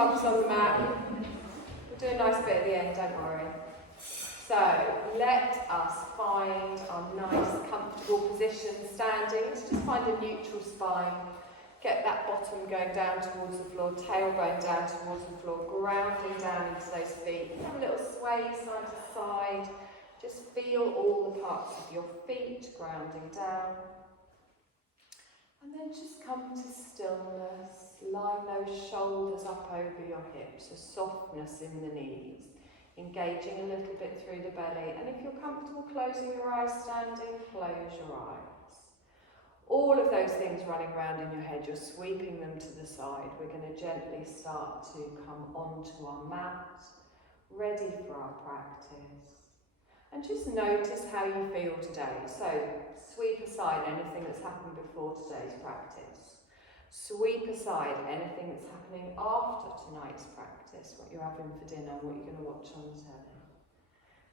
bumps on the mat. We'll do a nice bit at the end, don't worry. So let us find our nice comfortable position standing. Let's just find a neutral spine. Get that bottom going down towards the floor, tailbone down towards the floor, grounding down into those feet. Have a little sway side to side. Just feel all the parts of your feet grounding down. And then just come to stillness. Line those shoulders up over your hips, a softness in the knees. Engaging a little bit through the belly. And if you're comfortable closing your eyes standing, close your eyes. All of those things running around in your head, you're sweeping them to the side. We're going to gently start to come onto our mat, ready for our practice. And just notice how you feel today. So sweep aside anything that's happened before today's practice. Sweep aside anything that's happening after tonight's practice, what you're having for dinner, what you're going to watch on the telly.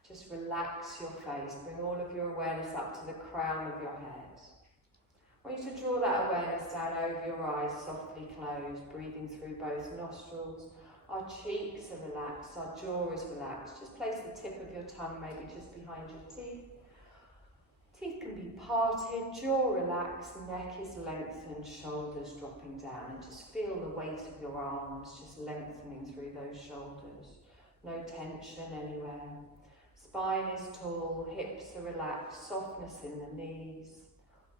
Just relax your face, bring all of your awareness up to the crown of your head. I want you to draw that awareness down over your eyes, softly closed, breathing through both nostrils. Our cheeks are relaxed, our jaw is relaxed. Just place the tip of your tongue maybe just behind your teeth. Teeth can be parted, jaw relaxed, neck is lengthened, shoulders dropping down. And just feel the weight of your arms just lengthening through those shoulders. No tension anywhere. Spine is tall, hips are relaxed, softness in the knees.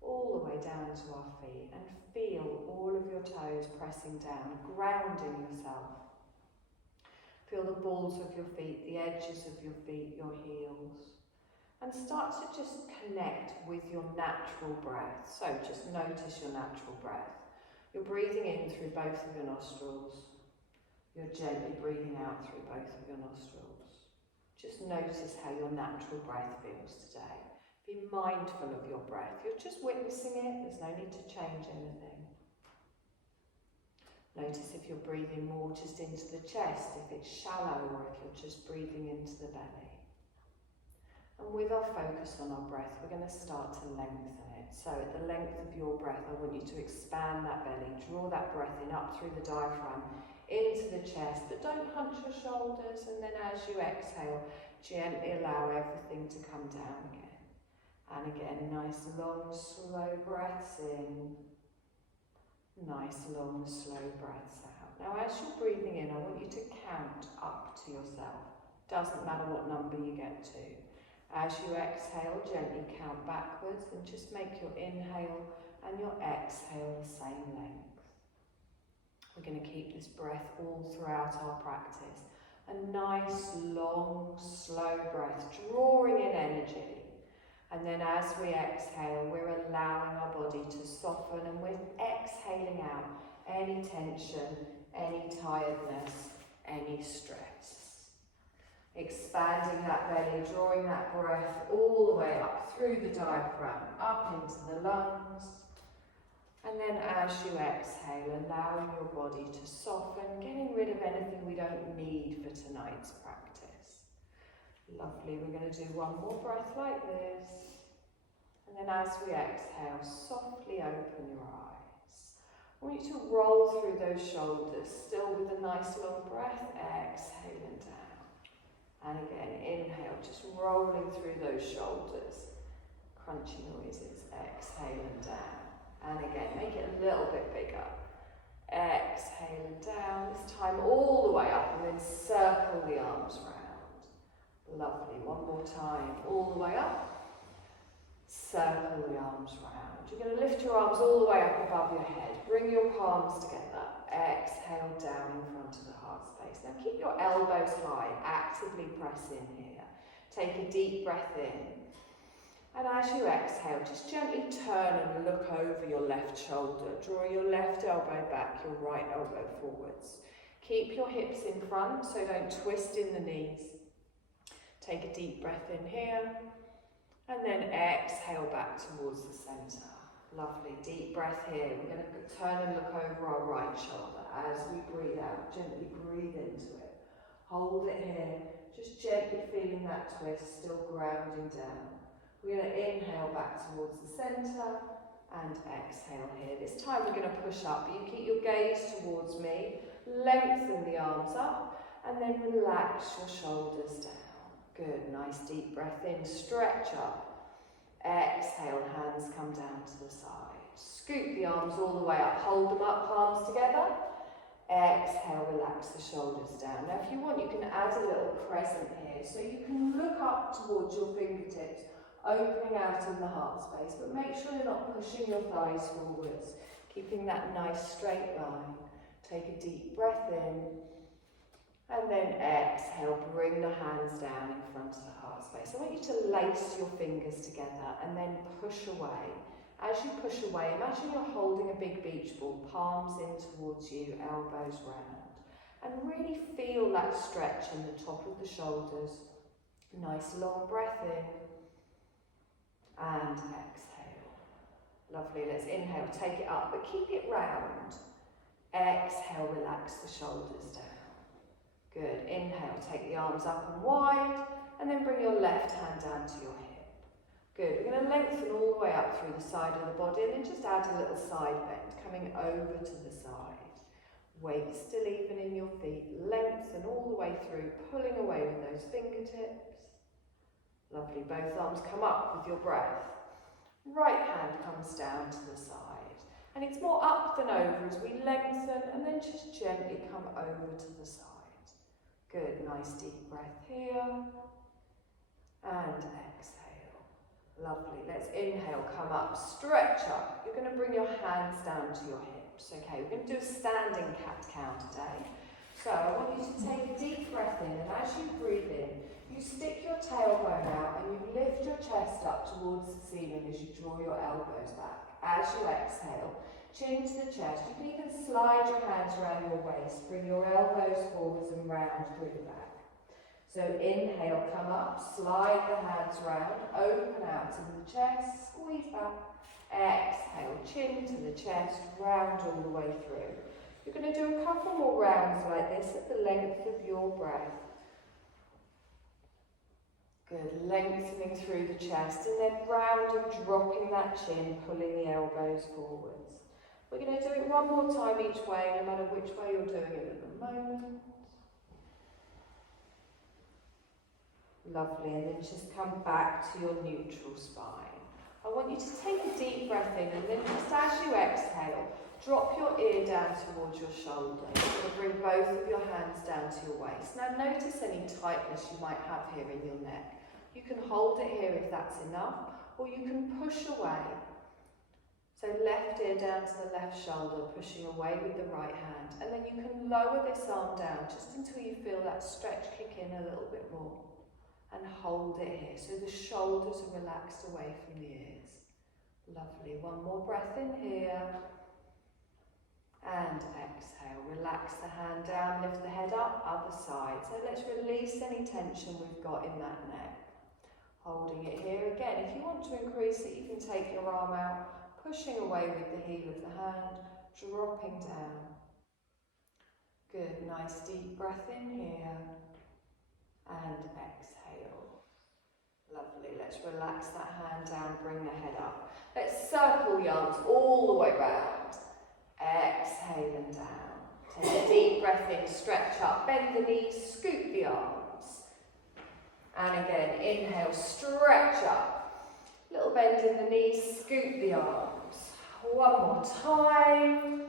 All the way down to our feet, and feel all of your toes pressing down, grounding yourself. Feel the balls of your feet, the edges of your feet, your heels. And start to just connect with your natural breath. So just notice your natural breath. You're breathing in through both of your nostrils. You're gently breathing out through both of your nostrils. Just notice how your natural breath feels today. Be mindful of your breath. You're just witnessing it. There's no need to change anything. Notice if you're breathing more just into the chest, if it's shallow, or if you're just breathing into the belly. And with our focus on our breath, we're going to start to lengthen it. So at the length of your breath, I want you to expand that belly. Draw that breath in up through the diaphragm, into the chest, but don't hunch your shoulders. And then as you exhale, gently allow everything to come down again. And again, nice long slow breaths in, nice long slow breaths out. Now as you're breathing in, I want you to count up to yourself. Doesn't matter what number you get to. As you exhale, gently count backwards and just make your inhale and your exhale the same length. We're going to keep this breath all throughout our practice. A nice long slow breath, drawing in energy. And then as we exhale, we're allowing our body to soften, and we're exhaling out any tension, any tiredness, any stress. Expanding that belly, drawing that breath all the way up through the diaphragm, up into the lungs. And then as you exhale, allowing your body to soften, getting rid of anything we don't need for tonight's practice. Lovely, we're going to do one more breath like this. And then as we exhale, softly open your eyes. I want you to roll through those shoulders, still with a nice long breath, exhaling down. And again, inhale, just rolling through those shoulders. Crunchy noises, exhaling down. And again, make it a little bit bigger. Exhaling down, this time all the way up, and then circle the arms round. Lovely, one more time, all the way up, circle the arms round. You're going to lift your arms all the way up above your head, bring your palms together, exhale down in front of the heart space. Now keep your elbows high, actively press in here. Take a deep breath in, and as you exhale, just gently turn and look over your left shoulder. Draw your left elbow back, your right elbow forwards. Keep your hips in front, so don't twist in the knees. Take a deep breath in here, and then exhale back towards the centre. Lovely, deep breath here. We're going to turn and look over our right shoulder as we breathe out. Gently breathe into it. Hold it here, just gently feeling that twist, still grounding down. We're going to inhale back towards the centre and exhale here. This time we're going to push up, but you keep your gaze towards me. Lengthen the arms up and then relax your shoulders down. Good, nice deep breath in, stretch up. Exhale, hands come down to the side. Scoop the arms all the way up, hold them up, palms together. Exhale, relax the shoulders down. Now if you want, you can add a little crescent here, so you can look up towards your fingertips, opening out in the heart space, but make sure you're not pushing your thighs forwards, keeping that nice straight line. Take a deep breath in, and then exhale, bring the hands down in front of the heart space. I want you to lace your fingers together and then push away. As you push away, imagine you're holding a big beach ball, palms in towards you, elbows round. And really feel that stretch in the top of the shoulders. Nice long breath in. And exhale. Lovely, let's inhale, take it up, but keep it round. Exhale, relax the shoulders down. Good, inhale, take the arms up and wide, and then bring your left hand down to your hip. Good, we're going to lengthen all the way up through the side of the body and then just add a little side bend, coming over to the side. Weight still even in your feet, lengthen all the way through, pulling away with those fingertips. Lovely, both arms come up with your breath. Right hand comes down to the side. And it's more up than over as we lengthen and then just gently come over to the side. Good, nice deep breath here. And exhale. Lovely, let's inhale, come up, stretch up. You're going to bring your hands down to your hips. Okay, we're going to do a standing cat-cow today. So I want you to take a deep breath in, and as you breathe in, you stick your tailbone out and you lift your chest up towards the ceiling as you draw your elbows back. As you exhale, chin to the chest. You can even slide your hands around your waist, bring your elbows forwards and round through the back. So inhale, come up, slide the hands round, open out to the chest, squeeze back. Exhale, chin to the chest, round all the way through. You're going to do a couple more rounds like this at the length of your breath. Good, lengthening through the chest and then round and dropping that chin, pulling the elbows forwards. We're going to do it one more time each way, no matter which way you're doing it at the moment. Lovely, and then just come back to your neutral spine. I want you to take a deep breath in and then just as you exhale, drop your ear down towards your shoulder. You're going to bring both of your hands down to your waist. Now notice any tightness you might have here in your neck. You can hold it here if that's enough, or you can push away. So left ear down to the left shoulder, pushing away with the right hand. And then you can lower this arm down just until you feel that stretch kick in a little bit more. And hold it here, so the shoulders are relaxed away from the ears. Lovely, one more breath in here. And exhale, relax the hand down, lift the head up, other side. So let's release any tension we've got in that neck. Holding it here again. If you want to increase it, you can take your arm out, pushing away with the heel of the hand, dropping down. Good, nice deep breath in here. And exhale. Lovely, let's relax that hand down, bring the head up. Let's circle the arms all the way round. Exhale and down. Take a deep breath in, stretch up, bend the knees, scoop the arms. And again, inhale, stretch up. Little bend in the knees, scoop the arms. One more time.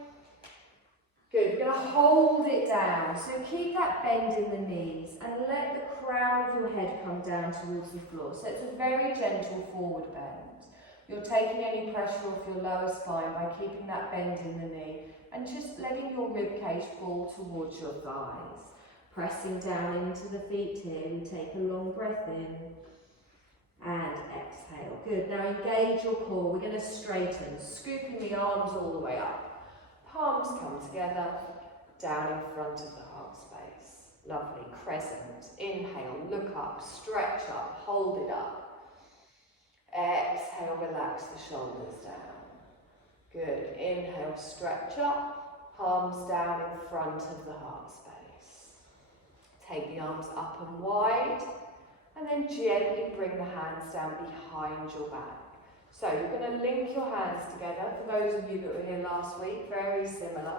Good, we're going to hold it down. So keep that bend in the knees and let the crown of your head come down towards the floor. So it's a very gentle forward bend. You're taking any pressure off your lower spine by keeping that bend in the knee and just letting your rib cage fall towards your thighs. Pressing down into the feet here, we take a long breath in and exhale. Good, now engage your core. We're going to straighten, scooping the arms all the way up. Palms come together, down in front of the heart space. Lovely, crescent. Inhale, look up, stretch up, hold it up. Exhale, relax the shoulders down. Good, inhale, stretch up, palms down in front of the heart space. Take the arms up and wide, and then gently bring the hands down behind your back. So you're going to link your hands together. For those of you that were here last week, very similar.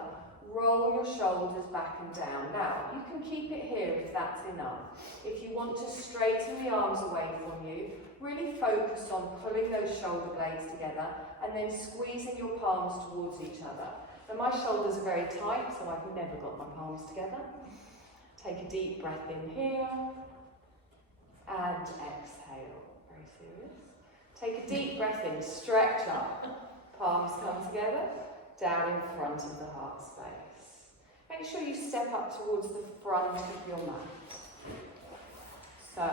Roll your shoulders back and down. Now, you can keep it here if that's enough. If you want to straighten the arms away from you, really focus on pulling those shoulder blades together and then squeezing your palms towards each other. Now, my shoulders are very tight, so I've never got my palms together. Take a deep breath in here and exhale. Very serious. Take a deep breath in, stretch up. Palms come together, down in front of the heart space. Make sure you step up towards the front of your mat. So,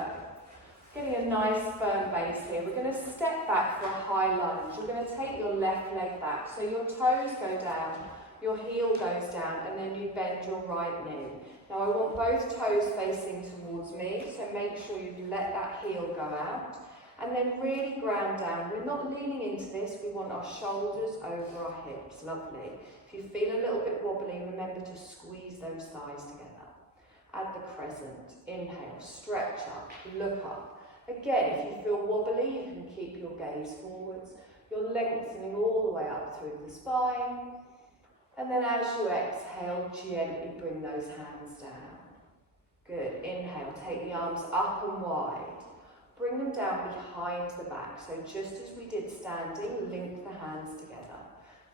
getting a nice firm base here. We're going to step back for a high lunge. You're going to take your left leg back. So your toes go down, your heel goes down, and then you bend your right knee. Now I want both toes facing towards me, so make sure you let that heel go out. And then really ground down. We're not leaning into this, we want our shoulders over our hips. Lovely. If you feel a little bit wobbly, remember to squeeze those thighs together. Add the crescent. Inhale, stretch up, look up. Again, if you feel wobbly, you can keep your gaze forwards. You're lengthening all the way up through the spine. And then as you exhale, gently bring those hands down. Good. Inhale, take the arms up and wide. Bring them down behind the back. So just as we did standing, link the hands together.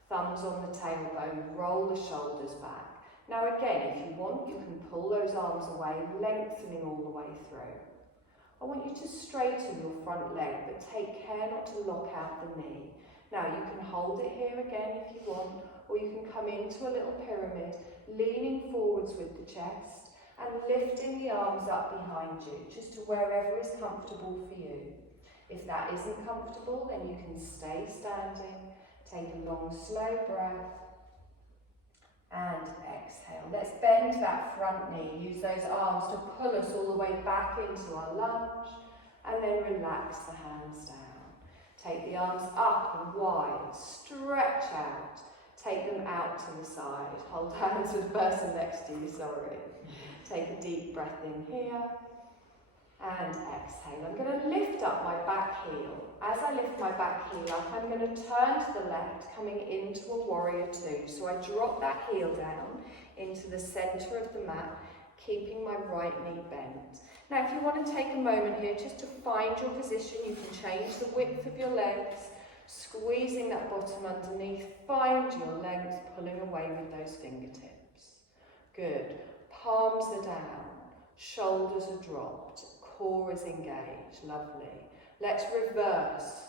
Thumbs on the tailbone, roll the shoulders back. Now again, if you want, you can pull those arms away, lengthening all the way through. I want you to straighten your front leg, but take care not to lock out the knee. Now you can hold it here again if you want, or you can come into a little pyramid, leaning forwards with the chest and lifting the arms up behind you, just to wherever is comfortable for you. If that isn't comfortable, then you can stay standing, take a long, slow breath, and exhale. Let's bend that front knee, use those arms to pull us all the way back into our lunge, and then relax the hands down. Take the arms up and wide, stretch out, take them out to the side. Hold hands with the person next to you, sorry. Take a deep breath in here, and exhale. I'm going to lift up my back heel. As I lift my back heel up, I'm going to turn to the left, coming into a warrior two. So I drop that heel down into the centre of the mat, keeping my right knee bent. Now, if you want to take a moment here just to find your position, you can change the width of your legs, squeezing that bottom underneath, find your length, pulling away with those fingertips. Good. Palms are down, shoulders are dropped, core is engaged. Lovely. Let's reverse.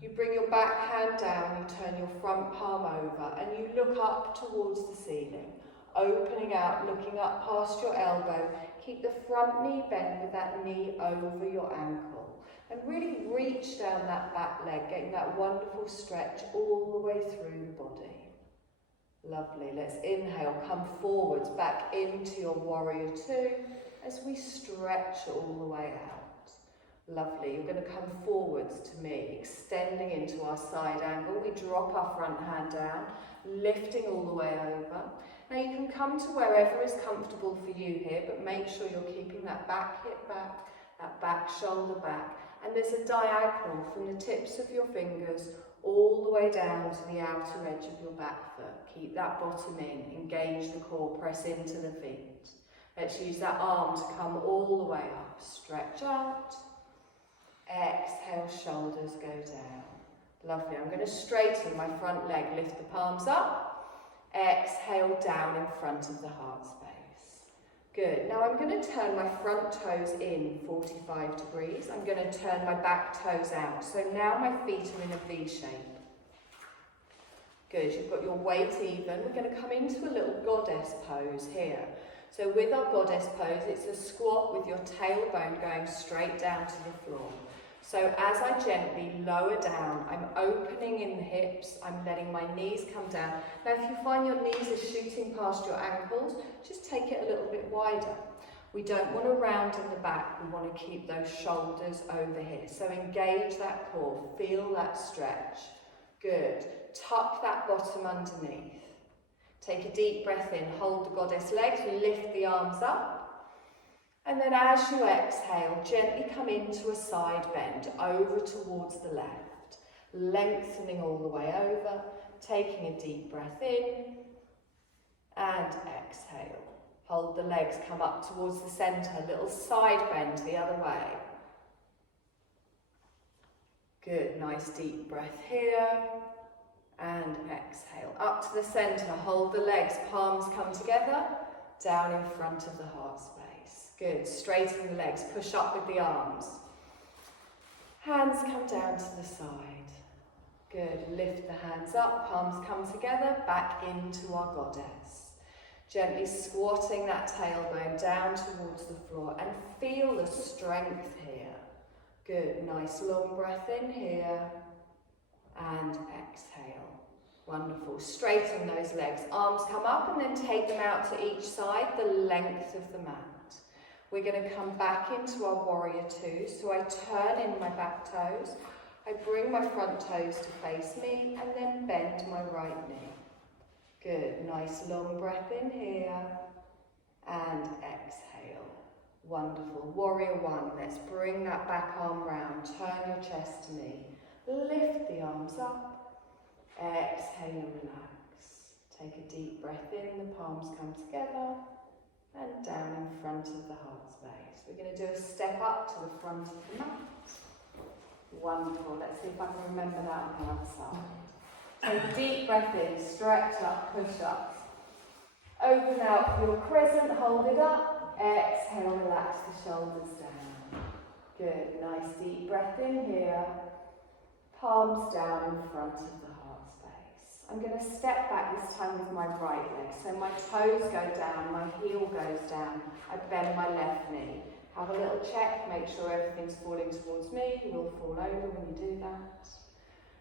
You bring your back hand down, you turn your front palm over, and you look up towards the ceiling. Opening out, looking up past your elbow. Keep the front knee bent with that knee over your ankle. And really reach down that back leg, getting that wonderful stretch all the way through the body. Lovely. Let's inhale, come forwards, back into your warrior two as we stretch all the way out. Lovely. You're going to come forwards to me, extending into our side angle. We drop our front hand down, lifting all the way over. Now you can come to wherever is comfortable for you here, but make sure you're keeping that back hip back, that back shoulder back. And there's a diagonal from the tips of your fingers all the way down to the outer edge of your back foot. Keep that bottom in, engage the core, press into the feet. Let's use that arm to come all the way up. Stretch out. Exhale, shoulders go down. Lovely. I'm going to straighten my front leg, lift the palms up. Exhale, down in front of the heart space. Good. Now I'm going to turn my front toes in 45 degrees. I'm going to turn my back toes out. So now my feet are in a V shape. Good. You've got your weight even. We're going to come into a little goddess pose here. So with our goddess pose, it's a squat with your tailbone going straight down to the floor. So as I gently lower down, I'm opening in the hips, I'm letting my knees come down. Now if you find your knees are shooting past your ankles, just take it a little bit wider. We don't want to round in the back, we want to keep those shoulders over here. So engage that core, feel that stretch. Good. Tuck that bottom underneath. Take a deep breath in, hold the goddess legs, lift the arms up. And then as you exhale, gently come into a side bend, over towards the left. Lengthening all the way over, taking a deep breath in. And exhale. Hold the legs, come up towards the centre, little side bend the other way. Good, nice deep breath here. And exhale. Up to the centre, hold the legs, palms come together, down in front of the heart space. Good, straighten the legs, push up with the arms. Hands come down to the side. Good, lift the hands up, palms come together, back into our goddess. Gently squatting that tailbone down towards the floor and feel the strength here. Good, nice long breath in here and exhale. Wonderful, straighten those legs, arms come up and then take them out to each side, the length of the mat. We're going to come back into our warrior two, so I turn in my back toes, I bring my front toes to face me and then bend my right knee. Good, nice long breath in here and exhale. Wonderful, warrior one, let's bring that back arm round, turn your chest to me, lift the arms up, exhale and relax. Take a deep breath in, the palms come together and down in front of the heart space. We're going to do a step up to the front of the mat. Wonderful, let's see if I can remember that on the other side. Take a deep breath in, stretch up, push up. Open out your crescent, hold it up. Exhale, relax the shoulders down. Good, nice deep breath in here. Palms down in front of the heart space. I'm going to step back this time with my right leg. So my toes go down, my heel goes down. I bend my left knee. Have a little check, make sure everything's falling towards me. You will fall over when you do that.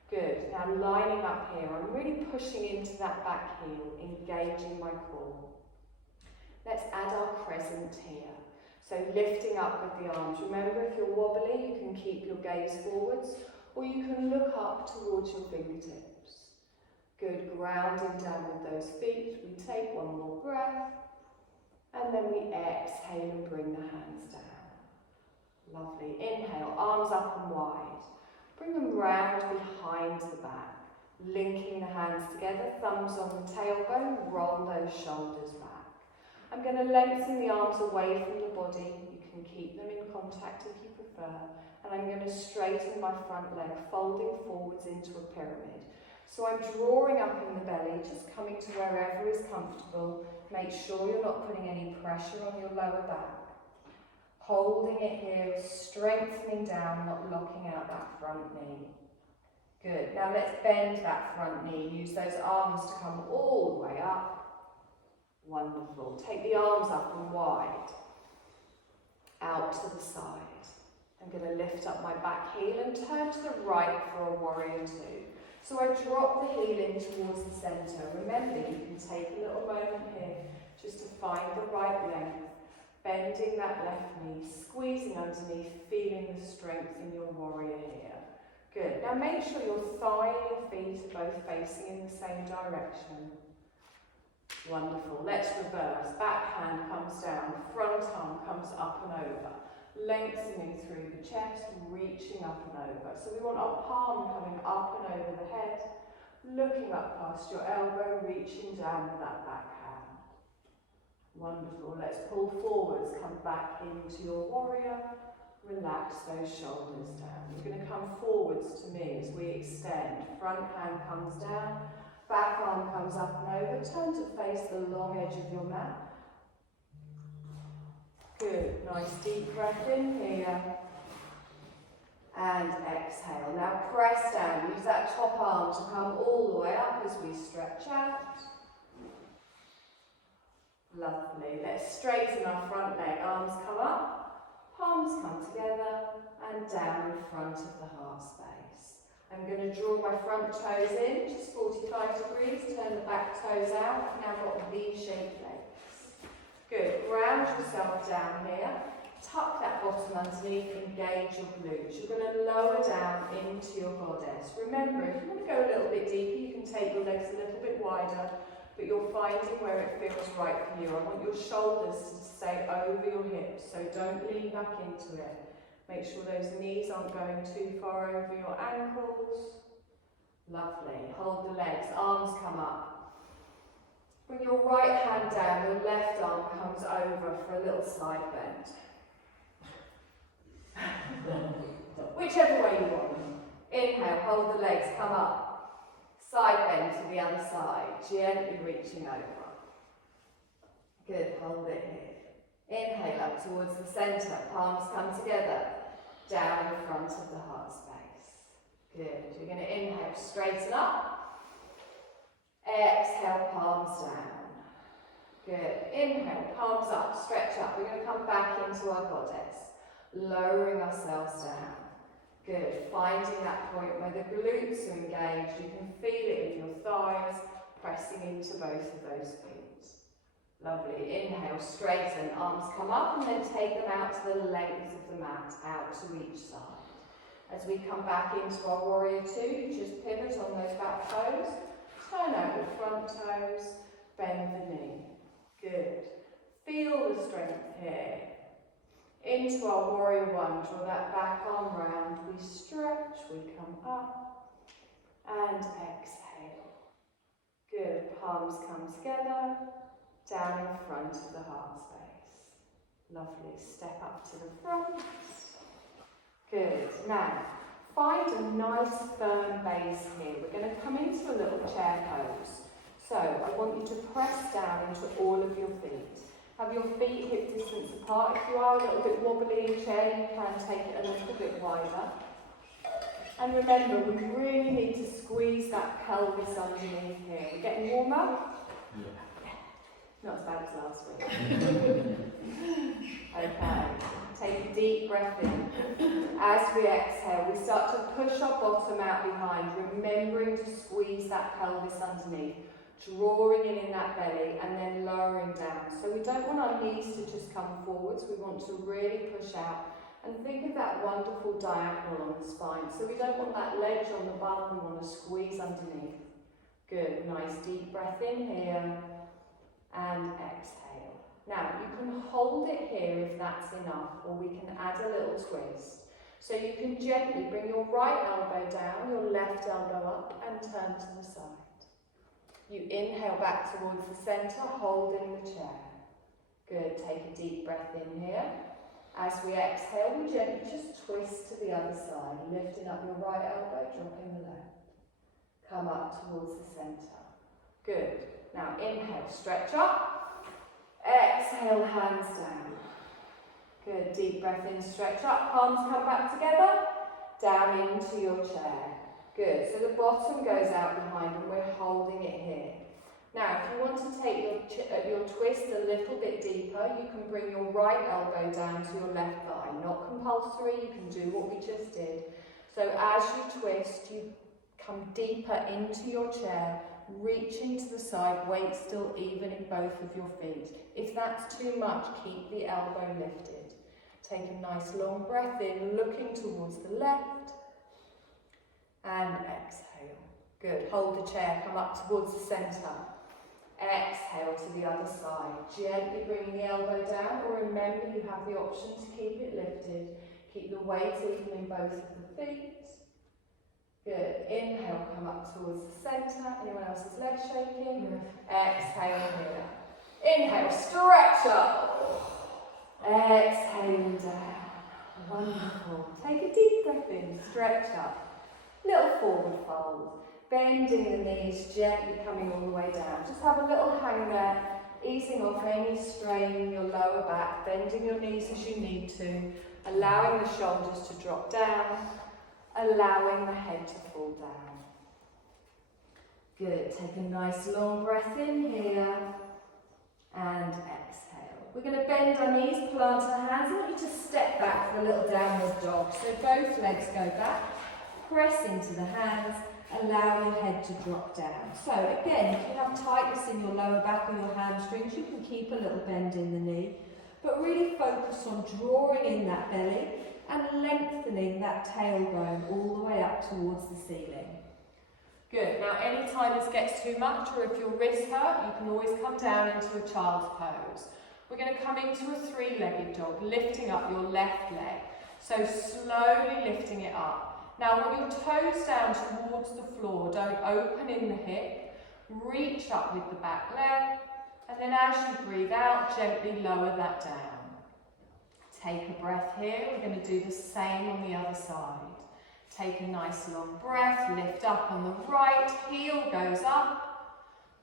Good, now lining up here, I'm really pushing into that back heel, engaging my core. Let's add our crescent here. So lifting up with the arms. Remember, if you're wobbly, you can keep your gaze forwards, or you can look up towards your fingertips. Good, grounding down with those feet. We take one more breath, and then we exhale and bring the hands down. Lovely, inhale, arms up and wide. Bring them round behind the back, linking the hands together, thumbs on the tailbone, roll those shoulders back. I'm going to lengthen the arms away from the body. You can keep them in contact if you prefer. And I'm going to straighten my front leg, folding forwards into a pyramid. So I'm drawing up in the belly, just coming to wherever is comfortable. Make sure you're not putting any pressure on your lower back. Holding it here, strengthening down, not locking out that front knee. Good, now let's bend that front knee. Use those arms to come all the way up. Wonderful. Take the arms up and wide. Out to the side. I'm going to lift up my back heel and turn to the right for a warrior two. So I drop the heel in towards the centre. Remember, you can take a little moment here just to find the right length. Bending that left knee, squeezing underneath, feeling the strength in your warrior here. Good. Now make sure your thigh and your feet are both facing in the same direction. Wonderful. Let's reverse. Back hand comes down, front arm comes up and over. Lengthening through the chest, reaching up and over. So we want our palm coming up and over the head, looking up past your elbow, reaching down with that back hand. Wonderful. Let's pull forwards, come back into your warrior. Relax those shoulders down. You're going to come forwards to me as we extend. Front hand comes down, back arm comes up and over. Turn to face the long edge of your mat. Good. Nice deep breath in here. And exhale. Now press down. Use that top arm to come all the way up as we stretch out. Lovely. Let's straighten our front leg. Arms come up, palms come together and down in front of the heart space. I'm going to draw my front toes in, just 45 degrees, turn the back toes out. I've now got V-shaped legs. Good. Ground yourself down here. Tuck that bottom underneath, engage your glutes. You're going to lower down into your goddess. Remember, if you want to go a little bit deeper, you can take your legs a little bit wider. But you're finding where it feels right for you. I want your shoulders to stay over your hips, so don't lean back into it. Make sure those knees aren't going too far over your ankles. Lovely. Hold the legs, arms come up. Bring your right hand down, your left arm comes over for a little side bend. Whichever way you want. Inhale, hold the legs, come up. Side bend to the other side, gently reaching over. Good, hold it here. Inhale up towards the centre, palms come together. Down in front of the heart space. Good, you're going to inhale, straighten up. Exhale, palms down. Good. Inhale, palms up, stretch up. We're going to come back into our goddess, lowering ourselves down. Good. Finding that point where the glutes are engaged. You can feel it with your thighs, pressing into both of those feet. Lovely. Inhale, straighten, arms come up, and then take them out to the length of the mat, out to each side. As we come back into our warrior two, you just pivot on those back toes. Turn out the front toes, bend the knee. Good. Feel the strength here. Into our warrior one, draw that back arm round. We stretch, we come up, and exhale. Good. Palms come together, down in front of the heart space. Lovely. Step up to the front. Good. Now, find a nice firm base here. We're going to come into a little chair pose. So I want you to press down into all of your feet. Have your feet hip distance apart. If you are a little bit wobbly in chair, you can take it a little bit wider. And remember, we really need to squeeze that pelvis underneath here. We're getting warmer? Yeah. Not as bad as last week. Okay. Take a deep breath in. As we exhale, we start to push our bottom out behind, remembering to squeeze that pelvis underneath, drawing in that belly and then lowering down. So we don't want our knees to just come forwards, we want to really push out. And think of that wonderful diagonal on the spine. So we don't want that ledge on the bum, we want to squeeze underneath. Good, nice deep breath in here and exhale. Now, you can hold it here if that's enough, or we can add a little twist. So you can gently bring your right elbow down, your left elbow up, and turn to the side. You inhale back towards the centre, holding the chair. Good, take a deep breath in here. As we exhale, we gently just twist to the other side, lifting up your right elbow, dropping the left. Come up towards the centre. Good. Now inhale, stretch up. Exhale, hands down. Good, deep breath in, stretch up, palms come back together, down into your chair. Good, so the bottom goes out behind and we're holding it here. Now, if you want to take your twist a little bit deeper, you can bring your right elbow down to your left thigh. Not compulsory, you can do what we just did. So as you twist, you come deeper into your chair, reaching to the side, weight still even in both of your feet. If that's too much, keep the elbow lifted. Take a nice long breath in, looking towards the left, and exhale. Good, hold the chair, come up towards the centre. Exhale to the other side. Gently bring the elbow down, or remember you have the option to keep it lifted. Keep the weight even in both of the feet. Good. Inhale, come up towards the centre. Anyone else's leg shaking? Exhale here. Inhale, stretch up. Exhale down. Wonderful. Take a deep breath in, stretch up. Little forward fold. Bending the knees, gently coming all the way down. Just have a little hang there, easing off any strain in your lower back, bending your knees as you need to, allowing the shoulders to drop down, allowing the head to fall down. Good, take a nice long breath in here, and exhale. We're going to bend our knees, plant our hands. I want you to step back for a little downward dog. So both legs go back, press into the hands, allow your head to drop down. So again, if you have tightness in your lower back or your hamstrings, you can keep a little bend in the knee, but really focus on drawing in that belly and lengthening that tailbone all the way up towards the ceiling. Good. Now, anytime this gets too much, or if your wrists hurt, you can always come down into a child's pose. We're going to come into a three-legged dog, lifting up your left leg. So slowly lifting it up. Now, when your toes down towards the floor, don't open in the hip. Reach up with the back leg, and then as you breathe out, gently lower that down. Take a breath here. We're going to do the same on the other side. Take a nice long breath, lift up on the right, heel goes up.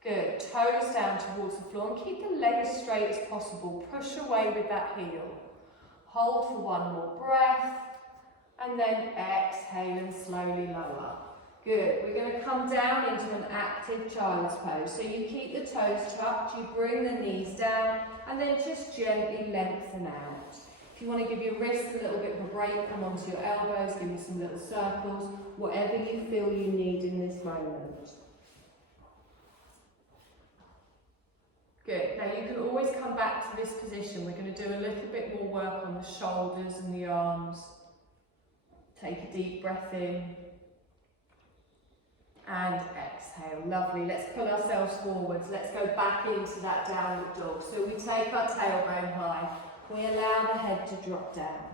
Good, toes down towards the floor and keep the leg as straight as possible. Push away with that heel. Hold for one more breath, and then exhale and slowly lower. Good, we're going to come down into an active child's pose. So you keep the toes tucked, you bring the knees down, and then just gently lengthen out. If you want to give your wrists a little bit of a break, come onto your elbows, give you some little circles, whatever you feel you need in this moment. Good, now you can always come back to this position. We're going to do a little bit more work on the shoulders and the arms. Take a deep breath in. And exhale, lovely. Let's pull ourselves forwards. Let's go back into that downward dog. So we take our tailbone high. We allow the head to drop down.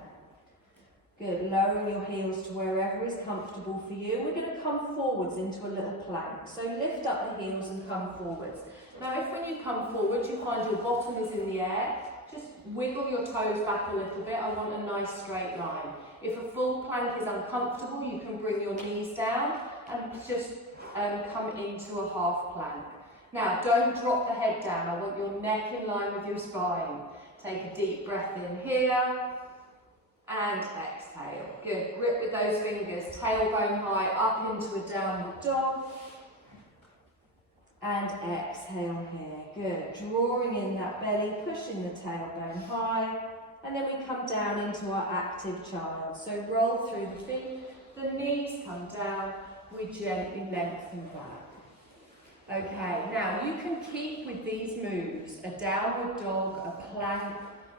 Good, lowering your heels to wherever is comfortable for you. We're going to come forwards into a little plank. So lift up the heels and come forwards. Now if when you come forward you find your bottom is in the air, just wiggle your toes back a little bit. I want a nice straight line. If a full plank is uncomfortable, you can bring your knees down and just come into a half plank. Now don't drop the head down. I want your neck in line with your spine. Take a deep breath in here and exhale. Good, grip with those fingers, tailbone high up into a downward dog and exhale here. Good, drawing in that belly, pushing the tailbone high, and then we come down into our active child. So roll through the feet, the knees come down, we gently lengthen back. Okay, now you can keep with these moves a downward dog, a plank,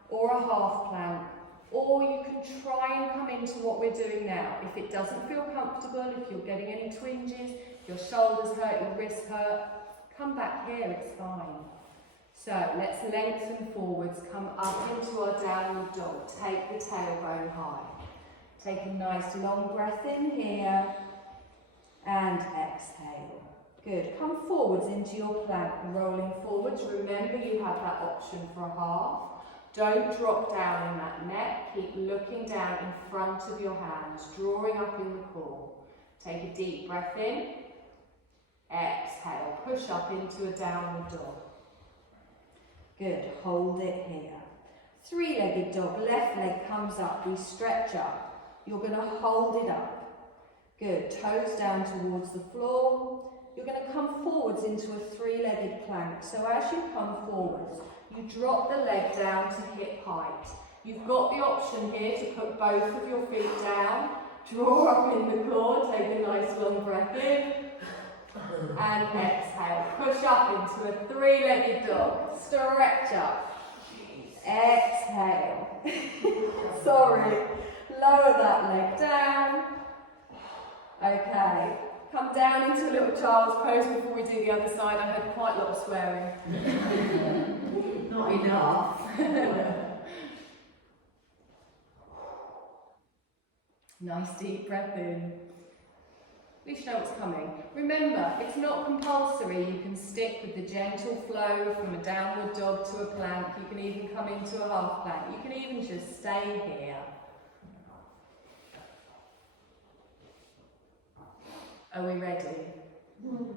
or a half plank, or you can try and come into what we're doing now. If it doesn't feel comfortable, if you're getting any twinges, your shoulders hurt, your wrists hurt, come back here, it's fine. So let's lengthen forwards, come up into our downward dog, take the tailbone high. Take a nice long breath in here and exhale. Good, come forwards into your plank, rolling forwards. Remember you have that option for a half. Don't drop down in that neck, keep looking down in front of your hands, drawing up in the core. Take a deep breath in, exhale, push up into a downward dog. Good, hold it here. Three-legged dog, left leg comes up, we stretch up. You're going to hold it up. Good, toes down towards the floor. You're going to come forwards into a three-legged plank. So as you come forwards, you drop the leg down to hip height. You've got the option here to put both of your feet down, draw up in the core, take a nice long breath in, and exhale. Push up into a three-legged dog, stretch up, exhale. Sorry, lower that leg down. Okay. Come down into a little child's pose before we do the other side. I heard quite a lot of swearing. Not enough. Nice deep breath in. At least you know what's coming. Remember, it's not compulsory. You can stick with the gentle flow from a downward dog to a plank. You can even come into a half plank. You can even just stay here. Are we ready? Most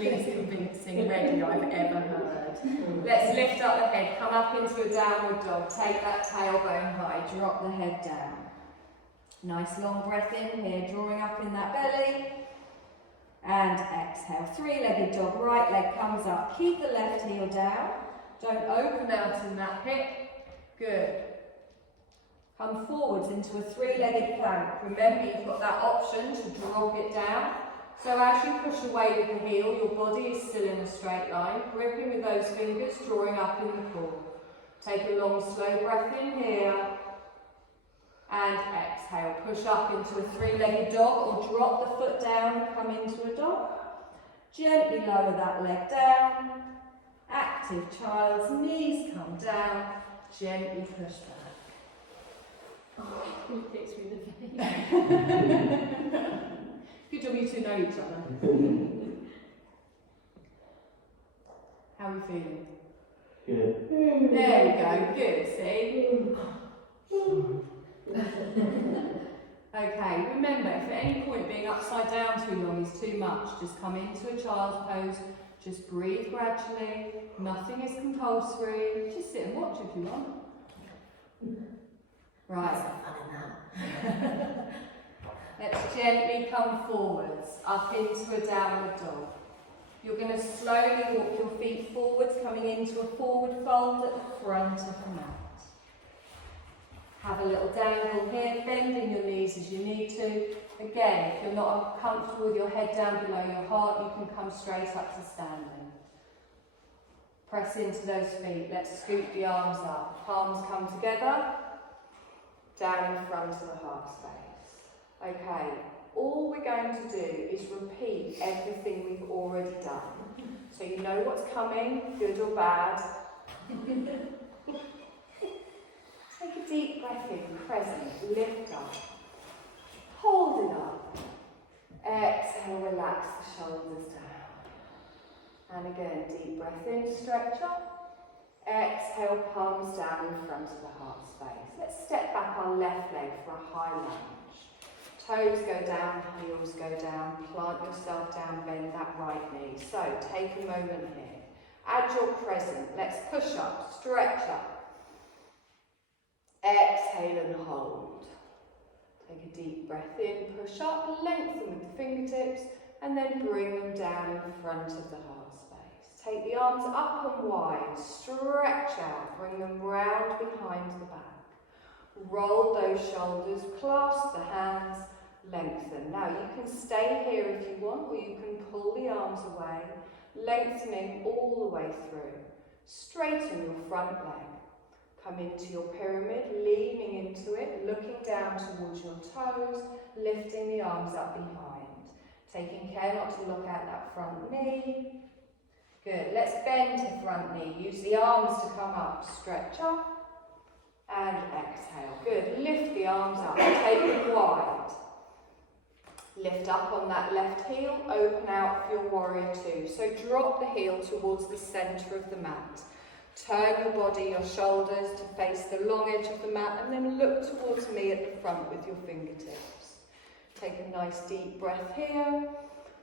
least convincing ready I've ever heard. Let's lift up the head, come up into a downward dog, take that tailbone high, drop the head down. Nice long breath in here, drawing up in that belly. And exhale, three-legged dog, right leg comes up, keep the left heel down. Don't open out in that hip. Good. Come forwards into a three-legged plank. Remember, you've got that option to drop it down. So as you push away with the heel, your body is still in a straight line. Gripping with those fingers, drawing up in the core. Take a long, slow breath in here. And exhale. Push up into a three-legged dog or drop the foot down and come into a dog. Gently lower that leg down. Active child's knees come down. Gently push back. Oh, it hits me in the face. Good job you two know each other. How are we feeling? Good. There we go, good, see? Okay, remember, if at any point being upside down too long is too much, just come into a child's pose, just breathe gradually, nothing is compulsory, just sit and watch if you want. Right. Let's gently come forwards, up into a downward dog. You're going to slowly walk your feet forwards, coming into a forward fold at the front of the mat. Have a little dangle here, bending your knees as you need to. Again, if you're not comfortable with your head down below your heart, you can come straight up to standing. Press into those feet. Let's scoop the arms up. Palms come together, down in front of the heart space. Okay, all we're going to do is repeat everything we've already done. So you know what's coming, good or bad. Take a deep breath in, present, lift up. Hold it up. Exhale, relax the shoulders down. And again, deep breath in, stretch up. Exhale, palms down in front of the heart space. Let's step back our left leg for a high lunge. Toes go down, heels go down, plant yourself down, bend that right knee. So take a moment here. Add your present. Let's push up, stretch up. Exhale and hold. Take a deep breath in, push up, lengthen with the fingertips, and then bring them down in front of the heart space. Take the arms up and wide, stretch out, bring them round behind the back. Roll those shoulders, clasp the hands, lengthen. Now you can stay here if you want, or you can pull the arms away, lengthening all the way through. Straighten your front leg. Come into your pyramid, leaning into it, looking down towards your toes, lifting the arms up behind. Taking care not to look at that front knee. Good, let's bend to front knee. Use the arms to come up, stretch up and exhale. Good, lift the arms up, take them wide. Lift up on that left heel, open out for your warrior two. So drop the heel towards the centre of the mat. Turn your body, your shoulders to face the long edge of the mat and then look towards me at the front with your fingertips. Take a nice deep breath here.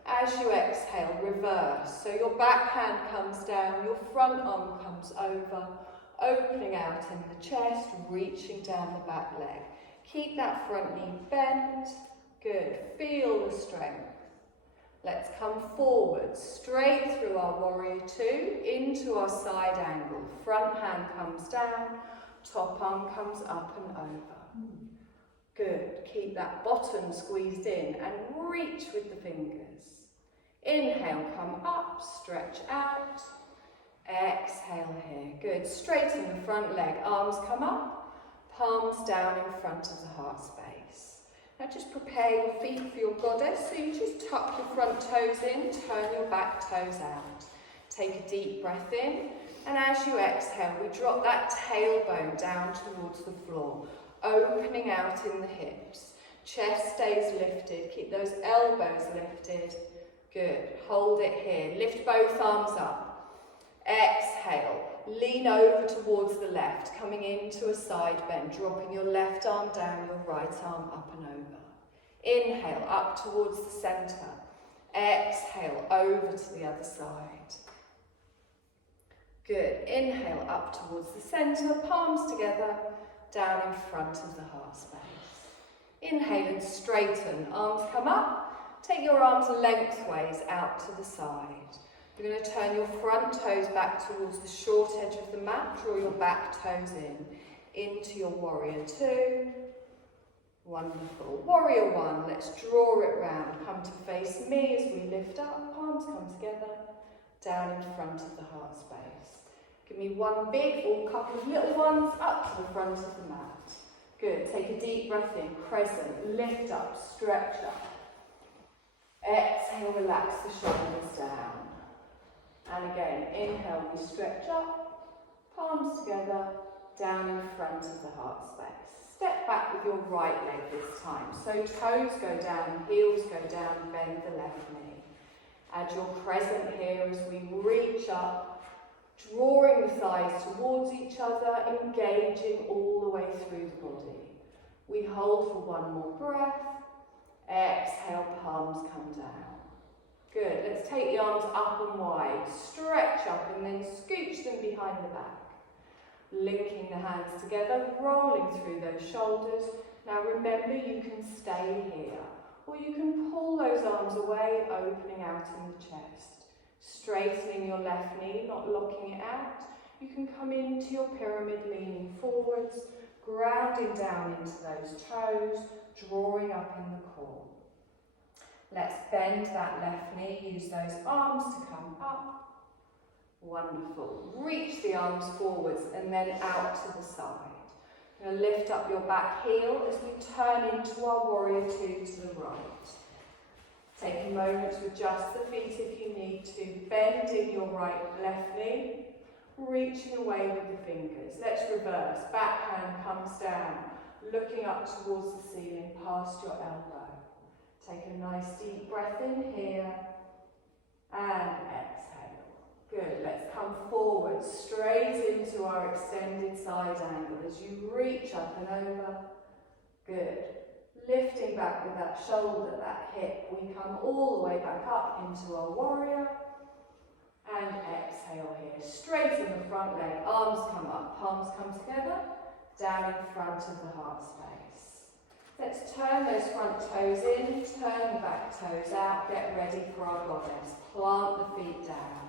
As you exhale, reverse. So your back hand comes down, your front arm comes over, opening out in the chest, reaching down the back leg. Keep that front knee bent. Good. Feel the strength. Let's come forward, straight through our warrior two, into our side angle. Front hand comes down, top arm comes up and over. Good. Keep that bottom squeezed in and reach with the fingers. Inhale, come up, stretch out. Exhale here. Good. Straighten the front leg, arms come up, palms down in front of the heart space. Now just prepare your feet for your goddess, so you just tuck your front toes in, turn your back toes out. Take a deep breath in, and as you exhale, we drop that tailbone down towards the floor, opening out in the hips. Chest stays lifted, keep those elbows lifted. Good, hold it here, lift both arms up. Exhale, lean over towards the left, coming into a side bend, dropping your left arm down, your right arm up and over. Inhale, up towards the centre. Exhale, over to the other side. Good. Inhale, up towards the centre, palms together, down in front of the heart space. Inhale and straighten, arms come up. Take your arms lengthways out to the side. You're going to turn your front toes back towards the short edge of the mat. Draw your back toes into your warrior two. Wonderful. Warrior one, let's draw it round. Come to face me as we lift up. Palms come together, down in front of the heart space. Give me one big or couple of little ones up to the front of the mat. Good. Take a deep breath in, crescent, lift up, stretch up. Exhale, relax the shoulders down. And again, inhale, we stretch up, palms together, down in front of the heart space. Step step back with your right leg this time. So toes go down, heels go down, bend the left knee. Add your crescent here as we reach up, drawing the thighs towards each other, engaging all the way through the body. We hold for one more breath. Exhale, palms come down. Good. Let's take the arms up and wide. Stretch up and then scooch them behind the back. Linking the hands together, rolling through those shoulders. Now remember, you can stay here, or you can pull those arms away, opening out in the chest. Straightening your left knee, not locking it out. You can come into your pyramid, leaning forwards, grounding down into those toes, drawing up in the core. Let's bend that left knee, use those arms to come up. Wonderful. Reach the arms forwards and then out to the side. Now lift up your back heel as we turn into our warrior two to the right. Take a moment to adjust the feet if you need to. Bending your left knee, reaching away with the fingers. Let's reverse. Back hand comes down, looking up towards the ceiling, past your elbow. Take a nice deep breath in here and exhale. Good. Let's come forward, straight into our extended side angle as you reach up and over. Good. Lifting back with that shoulder, that hip, we come all the way back up into our warrior. And exhale here. Straighten the front leg, arms come up, palms come together, down in front of the heart space. Let's turn those front toes in, turn the back toes out, get ready for our goddess. Plant the feet down.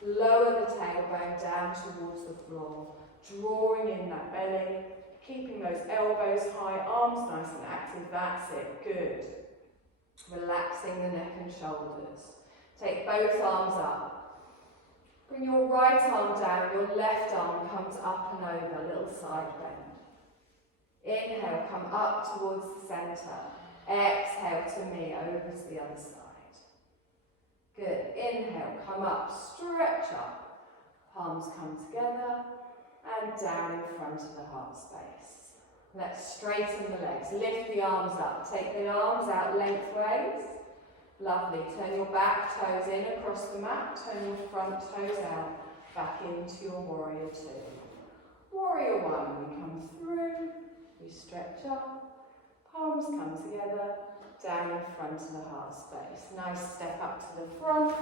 Lower the tailbone down towards the floor, drawing in that belly, keeping those elbows high, arms nice and active, that's it, good. Relaxing the neck and shoulders. Take both arms up. Bring your right arm down, your left arm comes up and over, little side bend. Inhale, come up towards the centre. Exhale to me, over to the other side. Good. Inhale, come up, stretch up. Palms come together and down in front of the heart space. Let's straighten the legs. Lift the arms up. Take the arms out lengthways. Lovely. Turn your back toes in across the mat. Turn your front toes out, back into your warrior two. Warrior one, we come through. We stretch up. Palms come together. Down in front of the heart space. Nice step up to the front.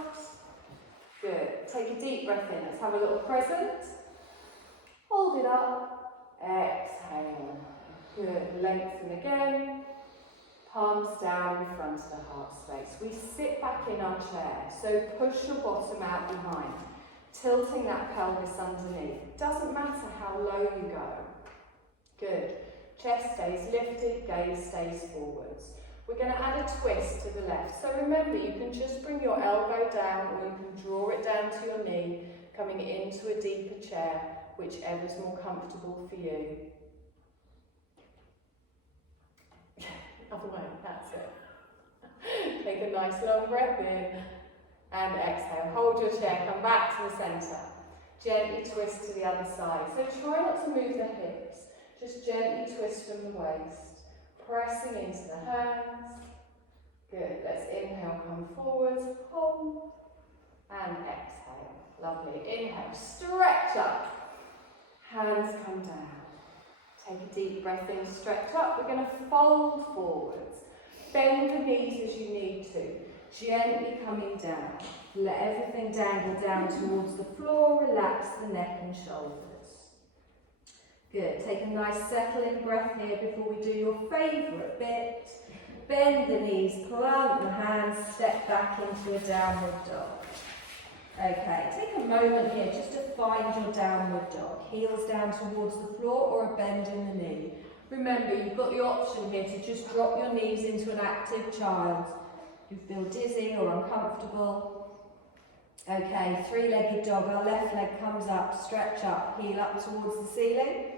Good. Take a deep breath in. Let's have a little crescent. Hold it up. Exhale. Good. Lengthen again. Palms down in front of the heart space. We sit back in our chair. So push your bottom out behind. Tilting that pelvis underneath. Doesn't matter how low you go. Good. Chest stays lifted. Gaze stays forwards. We're going to add a twist to the left. So remember, you can just bring your elbow down or you can draw it down to your knee, coming into a deeper chair, whichever's more comfortable for you. Other way, that's it. Take a nice long breath in and exhale. Hold your chair, come back to the centre. Gently twist to the other side. So try not to move the hips, just gently twist from the waist. Pressing into the hands. Good. Let's inhale, come forwards, hold, and exhale. Lovely. Inhale, stretch up. Hands come down. Take a deep breath in, stretch up. We're going to fold forwards. Bend the knees as you need to. Gently coming down. Let everything dangle down towards the floor. Relax the neck and shoulders. Good. Take a nice settling breath here before we do your favourite bit. Bend the knees, plant the hands, step back into a downward dog. Okay, take a moment here just to find your downward dog. Heels down towards the floor or a bend in the knee. Remember, you've got the option here to just drop your knees into an active child. You feel dizzy or uncomfortable. Okay, three-legged dog. Our left leg comes up, stretch up, heel up towards the ceiling.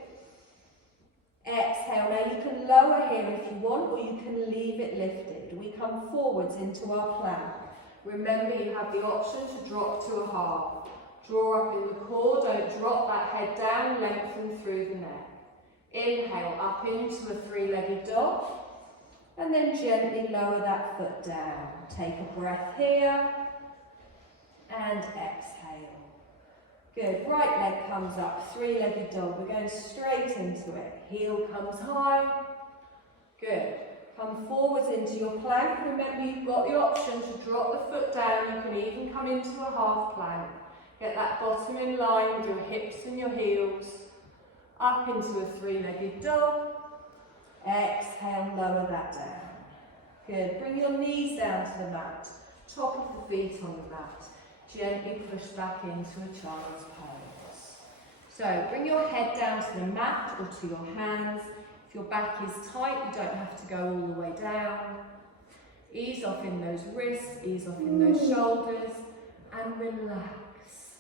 Exhale. Now you can lower here if you want, or you can leave it lifted. We come forwards into our plank. Remember, you have the option to drop to a half. Draw up in the core, don't drop that head down, lengthen through the neck. Inhale up into a three-legged dog. And then gently lower that foot down. Take a breath here. And exhale. Good. Right leg comes up, three-legged dog. We're going straight into it. Heel comes high. Good. Come forwards into your plank. Remember, you've got the option to drop the foot down. You can even come into a half plank. Get that bottom in line with your hips and your heels. Up into a three-legged dog. Exhale, lower that down. Good. Bring your knees down to the mat. Top of the feet on the mat. Gently push back into a child's pose. So bring your head down to the mat or to your hands. If your back is tight, you don't have to go all the way down. Ease off in those wrists, ease off in those shoulders, and relax.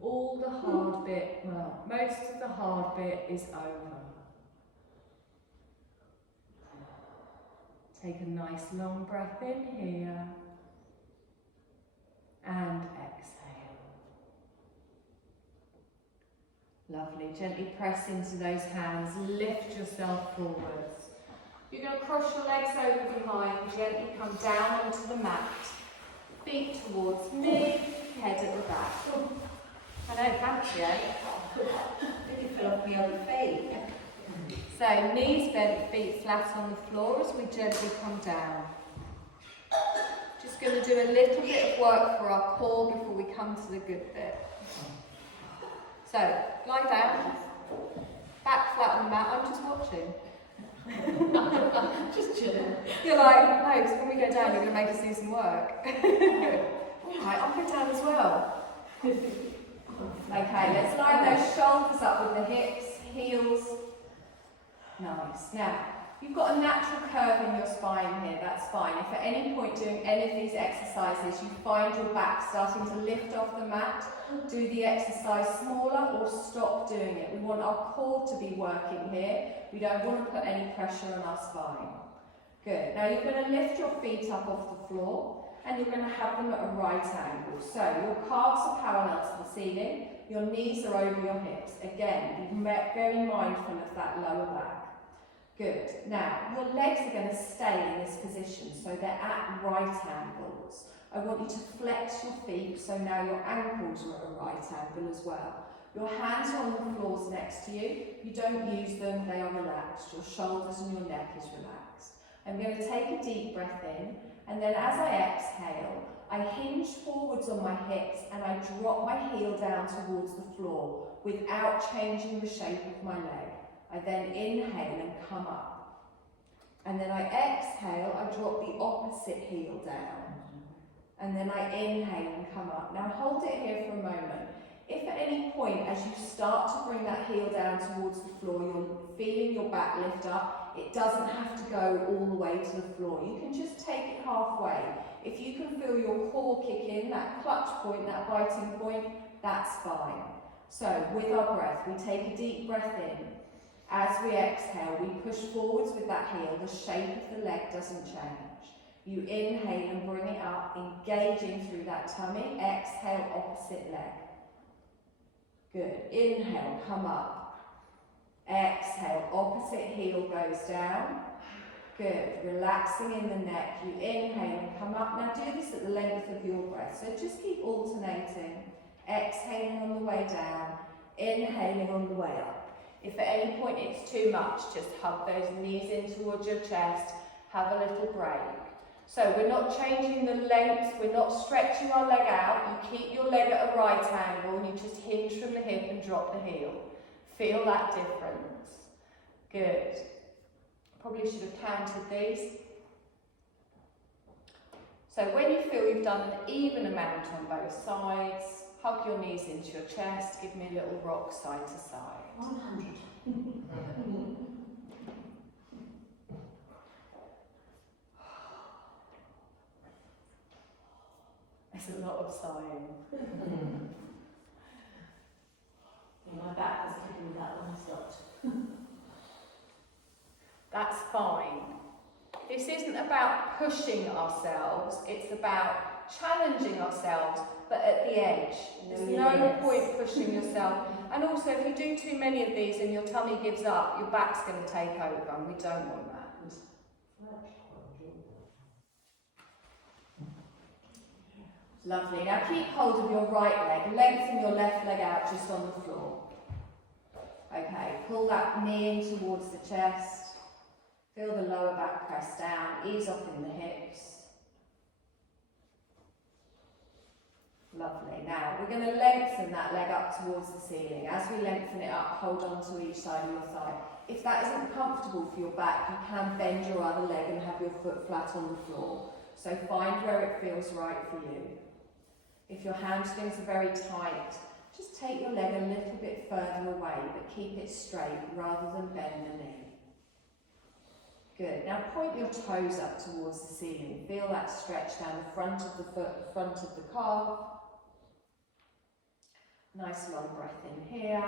All the hard bit, well, most of the hard bit is over. Take a nice long breath in here. And exhale. Lovely. Gently press into those hands. Lift yourself forwards. You're going to cross your legs over behind. Gently come down onto the mat. Feet towards me. Head at the back. I know, thanks, Jen. Did you feel off the other feet? So knees bent, feet flat on the floor as we gently come down. Just going to do a little bit of work for our core before we come to the good bit. So, lie down, back flat on the mat. I'm just watching. Just chilling. You're like, no, because when we go down, you're going to make us do some work. Alright, I'll go down as well. Okay, let's line those shoulders up with the hips, heels. Nice. Now, you've got a natural curve in your spine here, that's fine. If at any point doing any of these exercises you find your back starting to lift off the mat, do the exercise smaller or stop doing it. We want our core to be working here. We don't want to put any pressure on our spine. Good. Now you're going to lift your feet up off the floor and you're going to have them at a right angle. So your calves are parallel to the ceiling, your knees are over your hips. Again, be very mindful of that lower back. Good. Now, your legs are going to stay in this position, so they're at right angles. I want you to flex your feet, so now your ankles are at a right angle as well. Your hands are on the floors next to you. You don't use them, they are relaxed. Your shoulders and your neck is relaxed. I'm going to take a deep breath in, and then as I exhale, I hinge forwards on my hips and I drop my heel down towards the floor without changing the shape of my leg. I then inhale and come up. And then I exhale, I drop the opposite heel down. And then I inhale and come up. Now hold it here for a moment. If at any point as you start to bring that heel down towards the floor, you're feeling your back lift up, it doesn't have to go all the way to the floor. You can just take it halfway. If you can feel your core kick in, that clutch point, that biting point, that's fine. So with our breath, we take a deep breath in. As we exhale, we push forwards with that heel. The shape of the leg doesn't change. You inhale and bring it up, engaging through that tummy. Exhale, opposite leg. Good. Inhale, come up. Exhale, opposite heel goes down. Good. Relaxing in the neck. You inhale and come up. Now do this at the length of your breath. So just keep alternating. Exhaling on the way down. Inhaling on the way up. If at any point it's too much, just hug those knees in towards your chest. Have a little break. So we're not changing the length, we're not stretching our leg out. You keep your leg at a right angle and you just hinge from the hip and drop the heel. Feel that difference. Good. Probably should have counted these. So when you feel you've done an even amount on both sides, hug your knees into your chest, give me a little rock side to side. 100. There's a lot of sighing. My back was kicking with that when I stopped. That's fine. This isn't about pushing ourselves, it's about challenging ourselves, but at the edge. There's no point pushing yourself. And also, if you do too many of these and your tummy gives up, your back's going to take over, and we don't want that. Lovely. Now keep hold of your right leg. Lengthen your left leg out just on the floor. Okay, pull that knee in towards the chest. Feel the lower back press down. Ease off in the hips. Lovely. Now we're going to lengthen that leg up towards the ceiling. As we lengthen it up, hold on to each side of your thigh. If that isn't comfortable for your back, you can bend your other leg and have your foot flat on the floor. So find where it feels right for you. If your hamstrings are very tight, just take your leg a little bit further away, but keep it straight rather than bend the knee. Good. Now point your toes up towards the ceiling. Feel that stretch down the front of the foot, the front of the calf. Nice long breath in here.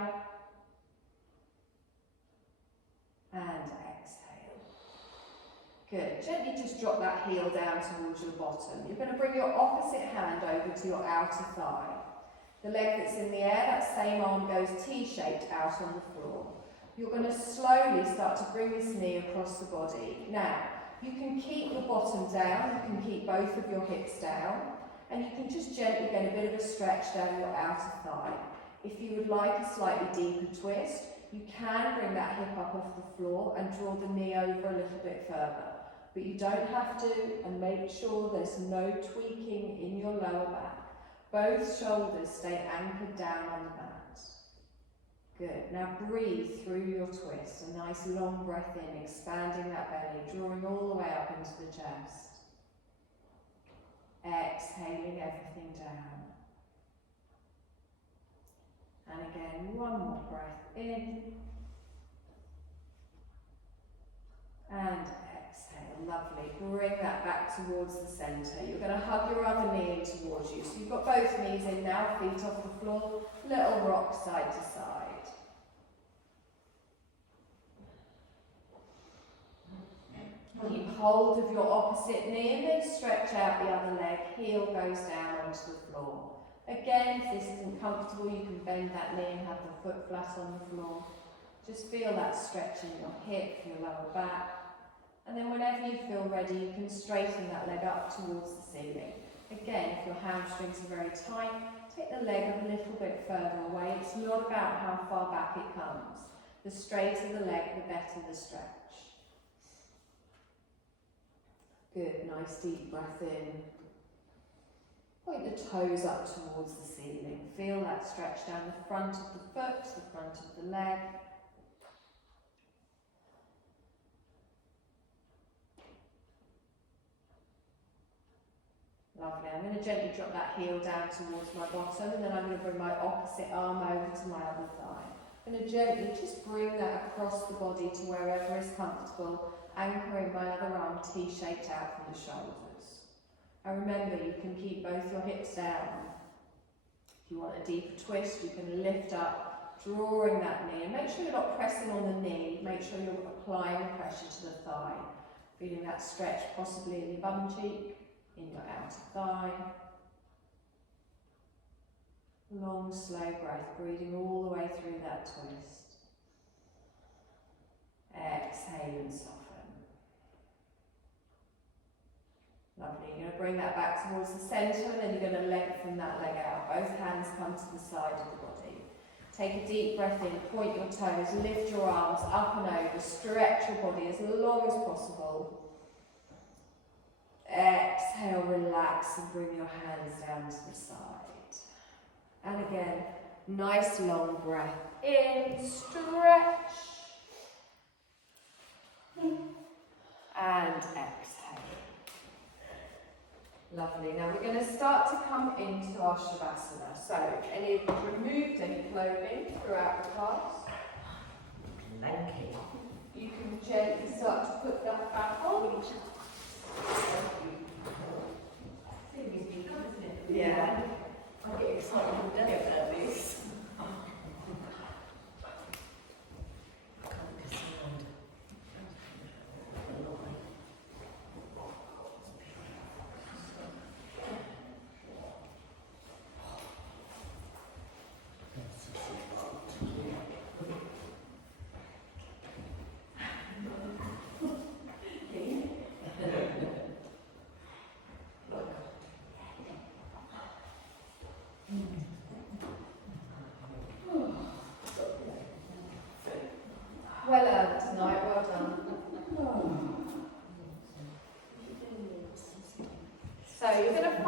And exhale. Good. Gently just drop that heel down towards your bottom. You're going to bring your opposite hand over to your outer thigh. The leg that's in the air, that same arm goes T-shaped out on the floor. You're going to slowly start to bring this knee across the body. Now, you can keep your bottom down, you can keep both of your hips down, and you can just gently get a bit of a stretch down your outer thigh. If you would like a slightly deeper twist, you can bring that hip up off the floor and draw the knee over a little bit further. But you don't have to, and make sure there's no tweaking in your lower back. Both shoulders stay anchored down on the mat. Good. Now breathe through your twist. A nice long breath in, expanding that belly, drawing all the way up into the chest. Exhaling everything down. And again, one more breath in. And exhale. Lovely. Bring that back towards the centre. You're going to hug your other knee in towards you. So you've got both knees in now, feet off the floor. Little rock side to side. Keep hold of your opposite knee and then stretch out the other leg. Heel goes down onto the floor. Again, if this isn't comfortable, you can bend that knee and have the foot flat on the floor. Just feel that stretch in your hip, your lower back. And then whenever you feel ready, you can straighten that leg up towards the ceiling. Again, if your hamstrings are very tight, take the leg a little bit further away. It's not about how far back it comes. The straighter the leg, the better the stretch. Good, nice deep breath in. Point the toes up towards the ceiling. Feel that stretch down the front of the foot, the front of the leg. Lovely. I'm going to gently drop that heel down towards my bottom, and then I'm going to bring my opposite arm over to my other thigh. I'm going to gently just bring that across the body to wherever is comfortable, anchoring my other arm T-shaped out from the shoulders. And remember, you can keep both your hips down. If you want a deeper twist, you can lift up, drawing that knee, and make sure you're not pressing on the knee. Make sure you're applying pressure to the thigh. Feeling that stretch possibly in your bum cheek, in your outer thigh. Long, slow breath, breathing all the way through that twist. Exhale and soften. Lovely. You're going to bring that back towards the centre, and then you're going to lengthen that leg out. Both hands come to the side of the body. Take a deep breath in, point your toes, lift your arms up and over, stretch your body as long as possible. Exhale, relax, and bring your hands down to the side. And again, nice long breath in, stretch, and exhale. Lovely. Now we're going to start to come into our Shavasana. So, any removed any clothing throughout the class? Lanky. You can gently start to put that back on. Yeah. I get excited all day about this.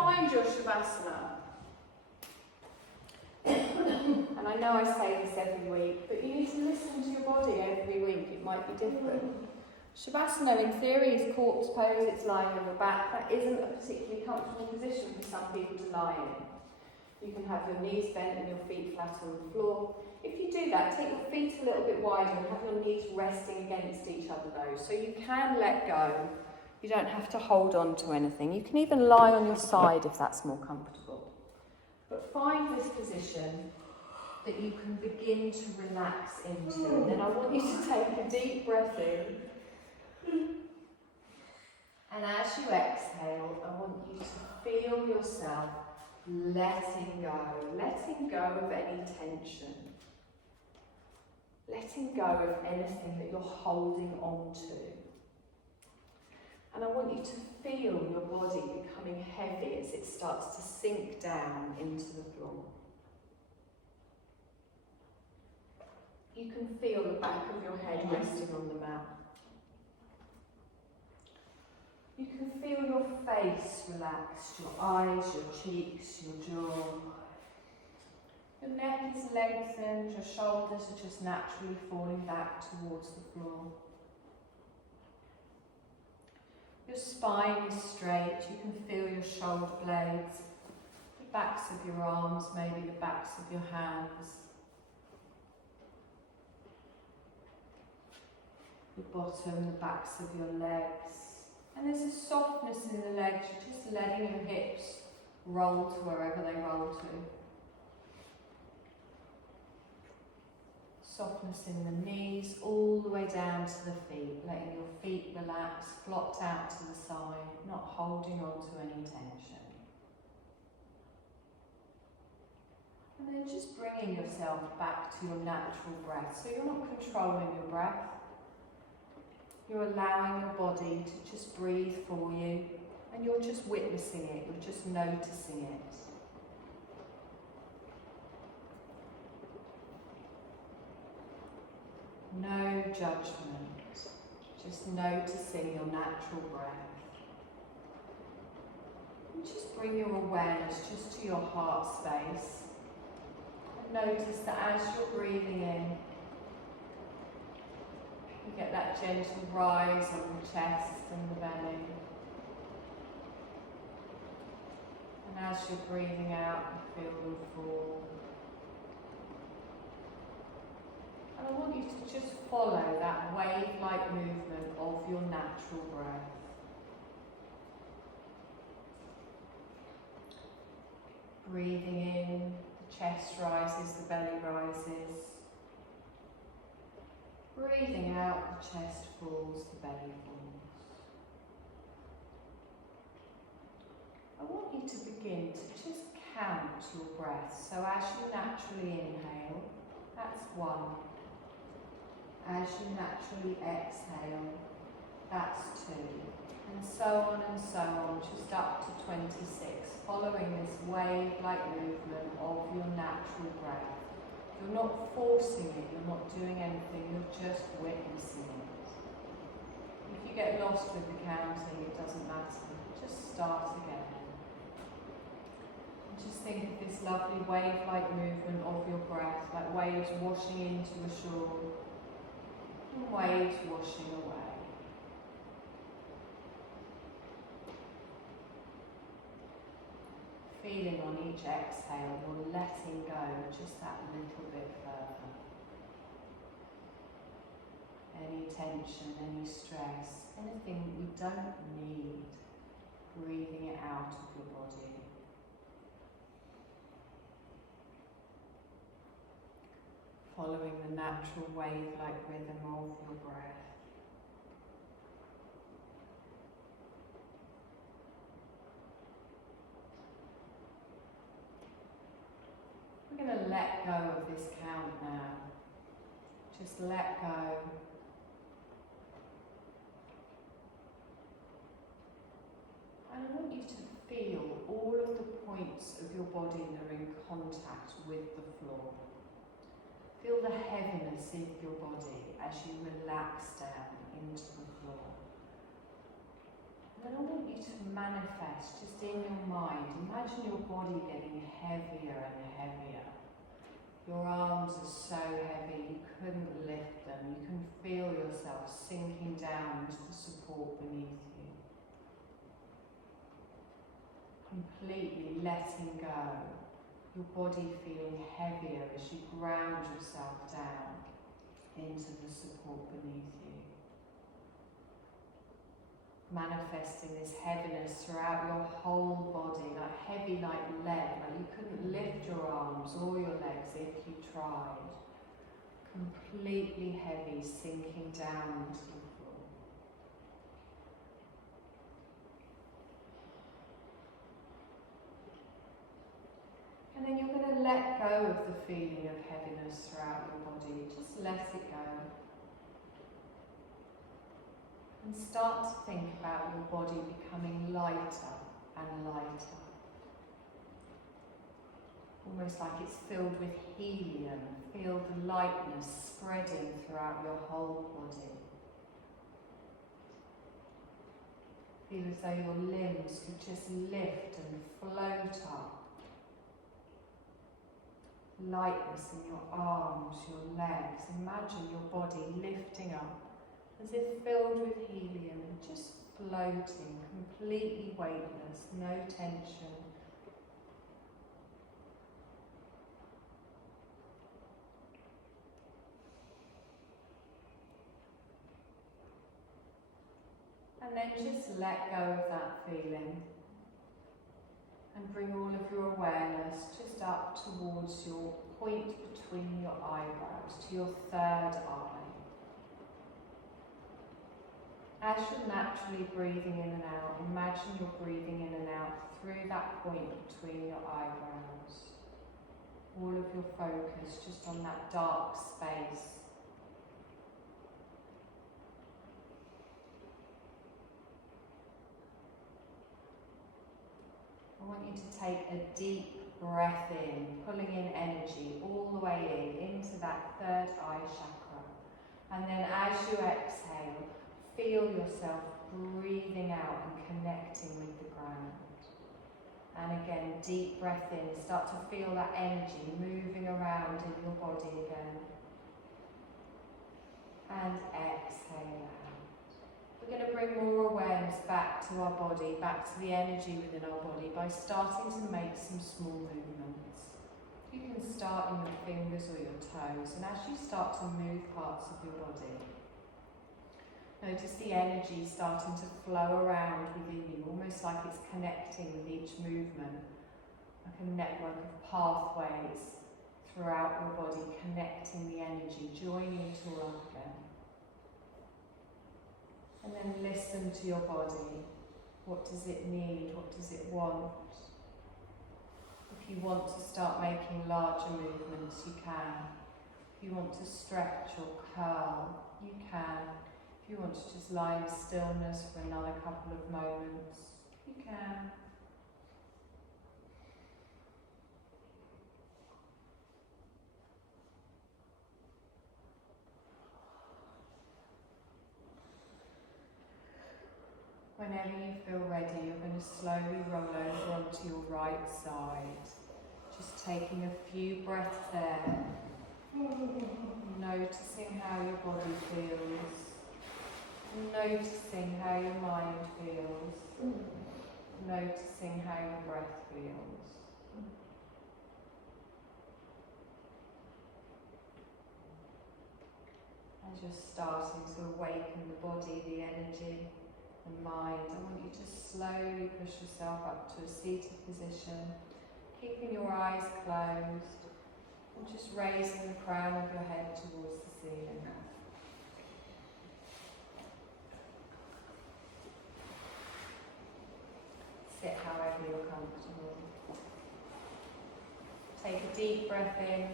find your Shavasana. And I know I say this every week, but you need to listen to your body every week. It might be different. Shavasana in theory is corpse pose, it's lying on your back. That isn't a particularly comfortable position for some people to lie in. You can have your knees bent and your feet flat on the floor. If you do that, take your feet a little bit wider and have your knees resting against each other though, so you can let go. You don't have to hold on to anything. You can even lie on your side if that's more comfortable. But find this position that you can begin to relax into. And then I want you to take a deep breath in. And as you exhale, I want you to feel yourself letting go of any tension. Letting go of anything that you're holding on to. And I want you to feel your body becoming heavy as it starts to sink down into the floor. You can feel the back of your head resting on the mat. You can feel your face relaxed, your eyes, your cheeks, your jaw. Your neck is lengthened, your shoulders are just naturally falling back towards the floor. Your spine is straight, you can feel your shoulder blades, the backs of your arms, maybe the backs of your hands. Your bottom, the backs of your legs. And there's a softness in the legs, you're just letting your hips roll to wherever they roll to. Softness in the knees, all the way down to the feet, letting your feet relax, flopped out to the side, not holding on to any tension. And then just bringing yourself back to your natural breath. So you're not controlling your breath. You're allowing your body to just breathe for you, and you're just witnessing it, you're just noticing it. No judgment, just noticing your natural breath. And just bring your awareness just to your heart space. And notice that as you're breathing in, you get that gentle rise on the chest and the belly. And as you're breathing out, you feel them fall. And I want you to just follow that wave-like movement of your natural breath. Breathing in, the chest rises, the belly rises. Breathing out, the chest falls, the belly falls. I want you to begin to just count your breath. So as you naturally inhale, that's 1. As you naturally exhale, that's 2. And so on, just up to 26, following this wave-like movement of your natural breath. You're not forcing it, you're not doing anything, you're just witnessing it. If you get lost with the counting, it doesn't matter. Just start again. And just think of this lovely wave-like movement of your breath, like waves washing into a shore. Waves washing away. Feeling on each exhale, you're letting go just that little bit further. Any tension, any stress, anything we don't need, breathing it out of your body. Following the natural wave-like rhythm of your breath. We're going to let go of this count now. Just let go. And I want you to feel all of the points of your body that are in contact with the floor. Feel the heaviness in your body as you relax down into the floor. And then I want you you to manifest just in your mind. Imagine your body getting heavier and heavier. Your arms are so heavy you couldn't lift them. You can feel yourself sinking down into the support beneath you. Completely letting go. Your body feeling heavier as you ground yourself down into the support beneath you. Manifesting this heaviness throughout your whole body, like heavy like lead, like you couldn't lift your arms or your legs if you tried. Completely heavy, sinking down into the floor. And then you're going to let go of the feeling of heaviness throughout your body. Just let it go. And start to think about your body becoming lighter and lighter. Almost like it's filled with helium. Feel the lightness spreading throughout your whole body. Feel as though your limbs could just lift and float up. Lightness in your arms, your legs. Imagine your body lifting up as if filled with helium and just floating, completely weightless, no tension. And then just let go of that feeling and bring all of your awareness just up towards your point between your eyebrows, to your third eye. As you're naturally breathing in and out, imagine you're breathing in and out through that point between your eyebrows. All of your focus just on that dark space. I want you to take a deep breath in, pulling in energy all the way into that third eye chakra. And then as you exhale, feel yourself breathing out and connecting with the ground. And again, deep breath in. Start to feel that energy moving around in your body again. And exhale out. We're going to bring more awareness back to our body, back to the energy within our body by starting to make some small movements. You can start in your fingers or your toes, and as you start to move parts of your body, notice the energy starting to flow around within you, almost like it's connecting with each movement, like a network of pathways throughout your body, connecting the energy, joining it all up again. And then listen to your body. What does it need? What does it want? If you want to start making larger movements, you can. If you want to stretch or curl, you can. If you want to just lie in stillness for another couple of moments, you can. Whenever you feel ready, you're going to slowly roll over onto your right side. Just taking a few breaths there. Noticing how your body feels. Noticing how your mind feels. Noticing how your breath feels. As you're starting to awaken the body, the energy, the mind, I want you to slowly push yourself up to a seated position, keeping your eyes closed, and just raising the crown of your head towards the ceiling. Sit however you're comfortable. Take a deep breath in.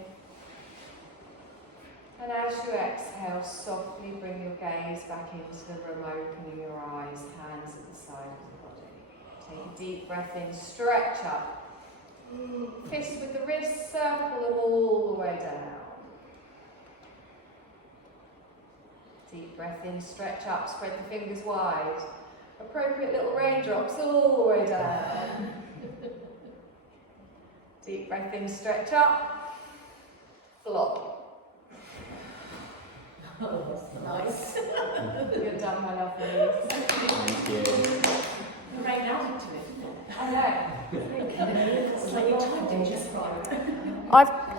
And as you exhale, softly bring your gaze back into the room, opening your eyes, hands at the side of the body. Take a deep breath in, stretch up. Fist with the wrists, circle them all the way down. Deep breath in, stretch up, spread the fingers wide. Appropriate little raindrops all the way down. Deep breath in, stretch up. Flop. Oh, that's nice. You're done, my lovely. Thank you. You rained out into it, didn't it? I know. It's like you timed it just right. I've